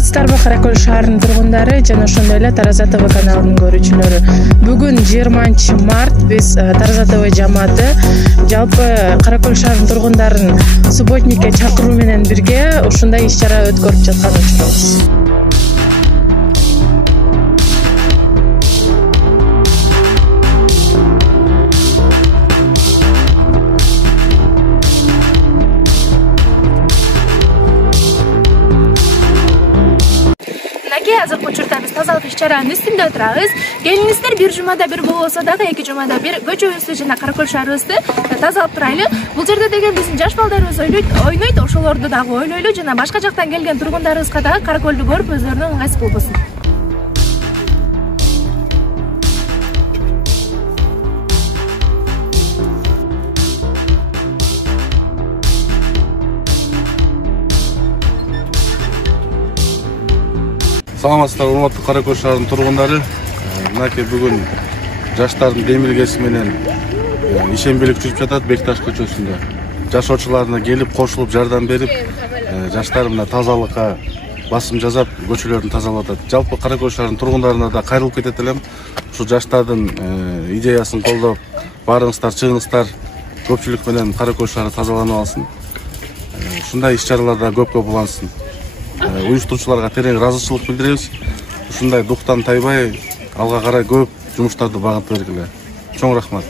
Саламатсыздарбы, Каракөл шаарынын тургундары жана ошондой эле Тараза ТВ каналынын көрүүчүлөрү. Бүгүн 20 март биз Тараза ТВ жамааты жалпы Каракөл шаарынын тургундарын субботникке чакыруу менен бирге ушундай иш-чара өткөрүп жаткан учурубуз. Азыркы учурда биз тазалык иш-чаранын үстүндө турабыз. Келиңиздер, бир жумада бир болбосо дагы 2 жумада бир көчөбүздү жана Каракөл шаарыбызды тазалап турайлы. Бул жерде деген биздин жаш балдарыбыз ойнойт, ошолорду дагы ойлойлу жана башка жактан келген тургундарыбызга дагы Каракөлдү көрүп өздөрүнө ыңгайсыз болбосун. Саламатсыздар, урматтуу Каракөл шаарынын тургундары. Мынакей бүгүн жаштардын демилгеси менен ишембелик жүрүп жатат Бекташ көчөсүндө. Жашоочуларына келип, кошулуп, жардам берип, жаштар мына тазалыкка басым жасап, көчөлөрдүн тазалап атат. Жалпы Каракөл шаарынын тургундарына да кайрылып кетет элем. Ушул жаштардын идеясын колдоп, барыңыздар, чыгыңыздар, көпчүлүк менен Каракөл шаары тазаланып алсын. Ушундай иш-чараларда көп улансын. Уюштуруучуларга терең ыраазычылык билдиребиз. Ушундай дуктан тайбай, алга карай көп жумуштарды багынтып бергиле. Чоң рахмат.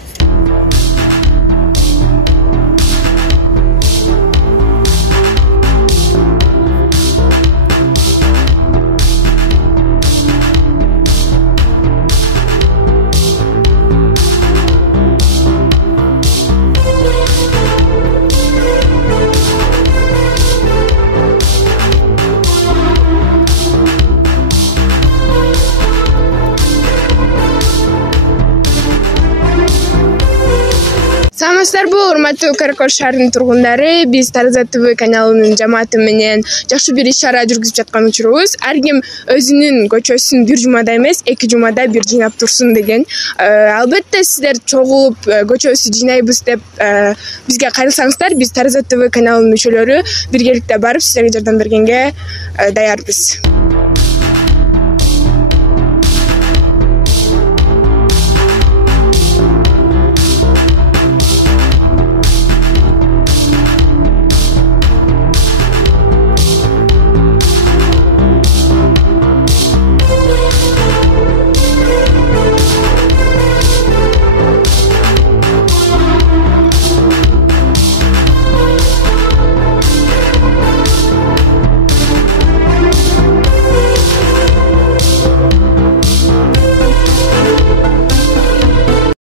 Саламатсыздарбы, урматтуу Каракөл шаарынын тургундары. Биз Тараза ТВ каналынын жамааты менен жакшы бир иш-чара жүргүзүп жаткан учурубуз. Ар ким өзүнүн көчөсүн бир жумада эмес, 2 жумада бир жыйнап турсун деген. Албетте сиздер чогулуп көчөбүздү жыйнайбыз деп бизге кайрылсаңыздар, биз Тараза ТВ каналынын мүчөлөрү биргеликте барып сиздерге жардам бергенге даярбыз.